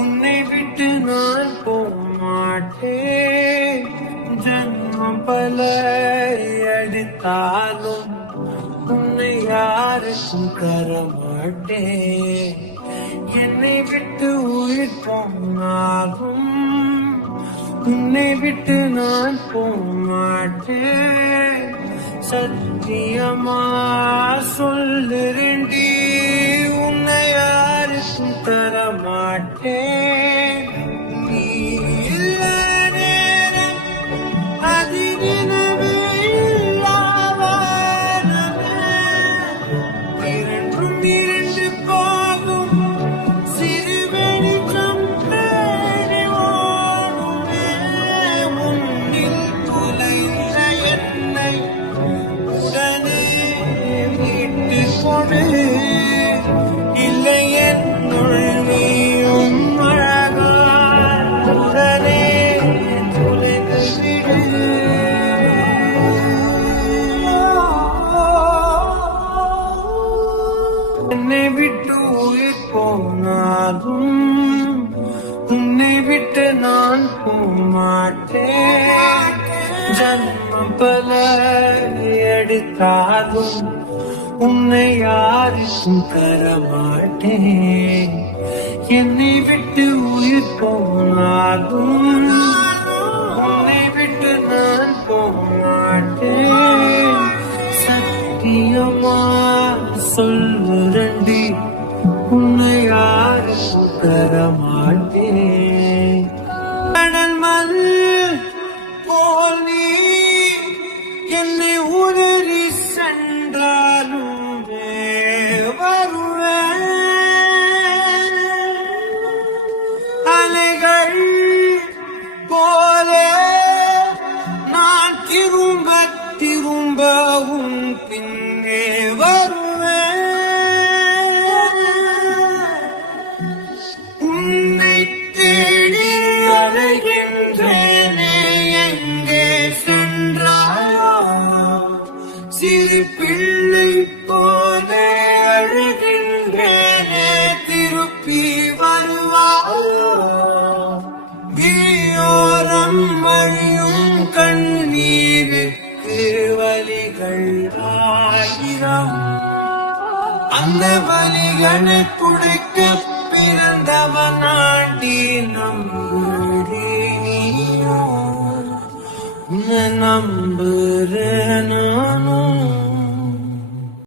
உன்னை விட்டு நான் போமாட்டேன். ஜன்மம் பல அடித்தாலும் உன்னை யாருக்கும் தரமாட்டேன். என்னை விட்டு உயிர் போனாலும் உன்னை விட்டு நான் போமாட்டேன். சத்தியமா சொல்லுறேன்டி, உன்னை யாருக்கும் தரமாட்டேன். நீ இல்ல நேரம் அதிரினவே இல்லாவானமே. இரண்டும் இரண்டு போகும் சிறு வெளிச்சம் தேடி ஓடுமே. உன்னில் துளைந்த என்னை உடனே மீட்டு கொடு. இல்லை என்னுள் நீயும் அழகாய் உடனே துளைந்து விடு. என்னை விட்டு உயிர் போனாலும் உன்னை விட்டு நான் போமாட்டேன். ஜன்மம் பல எடுத்தாலும் உன்னை யாருக்கும் தரமாட்டேன். என்னை விட்டு உயிர் போனாலும் உன்னை விட்டு நான் போமாட்டேன். சத்தியமா சொல்லுறண்டி, உன்னை யாருக்கும் தரமாட்டேன். கடல் மண் போல் நீ என்னை உணரி சென்றாலும் வருவேன். அலைகள் போல நான் திரும்ப திரும்ப உன் பின்னே வருவேன். உன்னை தேடி அலைகின்றேனே, எங்கே சென்றாயோ? சிறு பிள்ளை போல அழுகின்றேனே, திருப்பி வருவாயோ? தீயோரம் வழியும் கண்ணீருக்கு வலிகள் ஆயிரம். அந்த வலிகளை துடைக்க பிறந்தவனாண்டி நம்புறேன், உன்னை நம்புறேன் நானும்.